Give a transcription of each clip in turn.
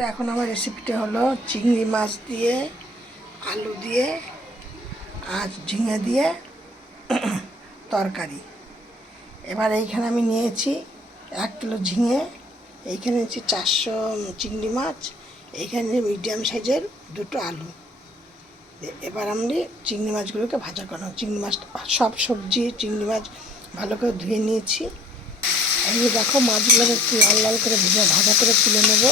এখন আমার রেসিপিটা হলো চিংড়ি মাছ দিয়ে আলু দিয়ে আর ঝিঙে দিয়ে তরকারি। এবার এইখানে আমি নিয়েছি 1 কিলো ঝিঙে, এইখানে নিয়েছি 400 চিংড়ি মাছ, এইখানে মিডিয়াম সাইজের 2টো আলু। এবার আমি চিংড়ি মাছগুলোকে ভাজা করব। চিংড়ি মাছ সব সবজি চিংড়ি মাছ ভালো করে ধুয়ে নিয়েছি। এই দেখো মাছগুলোকে একটু লাল লাল করে ভাজা করে তুলে নেব।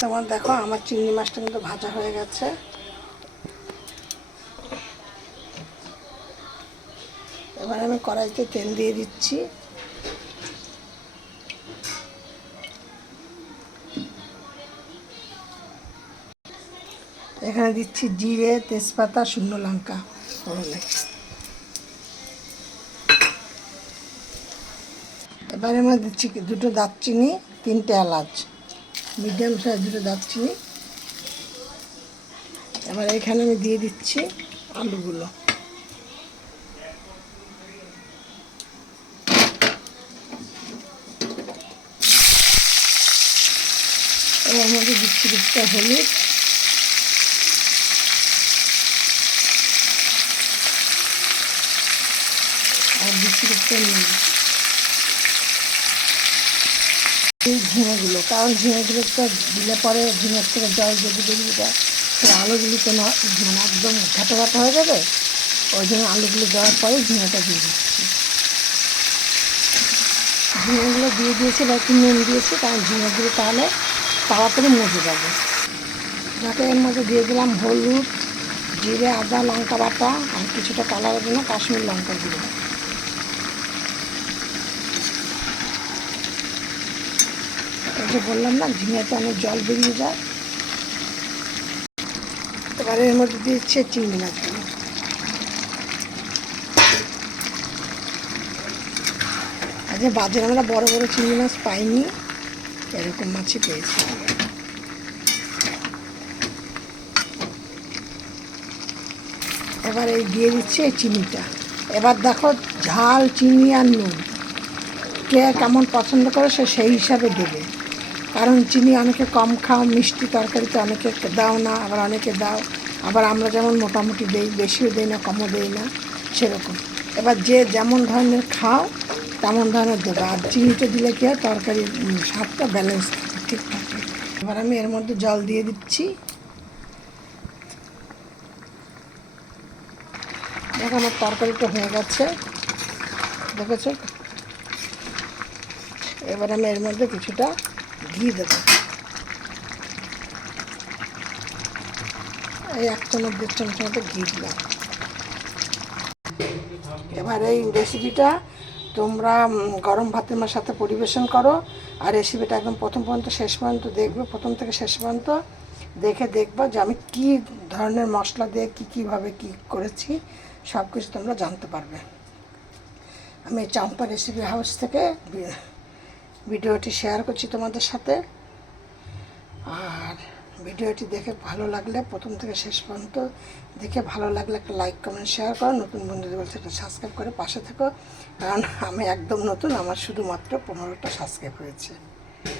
তোমার দেখো আমার চিংড়ি মাছটা কিন্তু ভাজা হয়ে গেছে। এবার আমি কড়াইতে তেল দিয়ে দিচ্ছি। এখানে দিচ্ছি জিরে, তেজপাতা, শুকনো লঙ্কা ফোড়নে। এবারে আমি দিচ্ছি 2টো দারচিনি, 3টে এলাচ, মিডিয়াম সাইজ 2টো দারচিনি। এবার এখানে আমি দিয়ে দিচ্ছি আলুগুলো। এবার মধ্যে দিচ্ছি কিছুটা হলুদ, আর দিচ্ছি কিছুটা নুন। এই ঝিঙেগুলো, কারণ ঝিঙেগুলোটা দিলে পরে ঝিঙের থেকে জল যদি বেরিয়ে যায় সেই আলুগুলি তো মানে একদম ঘাটা ঘাটা হয়ে যাবে। ওই জন্য আলুগুলো দেওয়ার পরে ঝিঙেটা দিয়ে দিচ্ছি। ঝিঙেগুলো দিয়ে দিয়েছি বা একটু নুন দিয়েছি, কারণ ঝিঙেগুলো তাহলে তাড়াতাড়ি মজে যাবে। যাতে এর মধ্যে দিয়ে দিলাম হলুদ, জিরে, আদা, লঙ্কা বাটা, আর কিছুটা কালারের জন্য কাশ্মীর লঙ্কা গুঁড়ো। এই যে বললাম না ঝিঙেতে অনেক জল বেরিয়ে যায়। এবারে এর মধ্যে দিয়েছে চিংড়ি মাছগুলো। আজকে বাজারে আমরা বড় বড় চিংড়ি মাছ পাইনি, এরকম মাছই পেয়েছি। এবার এই দিয়ে দিচ্ছি এই চিনিটা। এবার দেখো ঝাল, চিনি আর নুন কে কেমন পছন্দ করে সে সেই হিসাবে দেবে। কারণ চিনি অনেকে কম খাও, মিষ্টি তরকারিতে অনেকে দাও না, আবার অনেকে দাও। আবার আমরা যেমন মোটামুটি দেই, বেশিও দেই না, কমও দেই না, সেরকম। এবার যে যেমন ধরনের খাও তেমন ধরনের দেবে। আর চিনিটা দিলে কি হয় তরকারির স্বাদটা ব্যালেন্স থাকে, ঠিক থাকে। এবার আমি এর মধ্যে জল দিয়ে দিচ্ছি। দেখো আমার তরকারিটা হয়ে গেছে, দেখেছো। এবার আমি এর মধ্যে কিছুটা ঘি দেবো। এই 1 চামচ 1.5 চামচ মতো ঘি দিলাম। এবার এই রেসিপিটা তোমরা গরম ভাতের সাথে পরিবেশন করো। আর রেসিপিটা একদম প্রথম পর্যন্ত শেষ পর্যন্ত দেখবে, প্রথম থেকে শেষ পর্যন্ত দেখে দেখবা যে আমি কী ধরনের মশলা দিয়ে কীভাবে কী করেছি, সব কিছু তোমরা জানতে পারবে। আমি চম্পা রেসিপি হাউস থেকে ভিডিওটি শেয়ার করছি তোমাদের সাথে। আর ভিডিওটি দেখে ভালো লাগলে প্রথম থেকে শেষ পর্যন্ত দেখে ভালো লাগলে একটা লাইক, কমেন্ট, শেয়ার করো। নতুন বন্ধুদের বলছে একটা সাবস্ক্রাইব করে পাশে থেকো, কারণ আমি একদম নতুন, আমার শুধুমাত্র 15টা সাবস্ক্রাইব হয়েছে।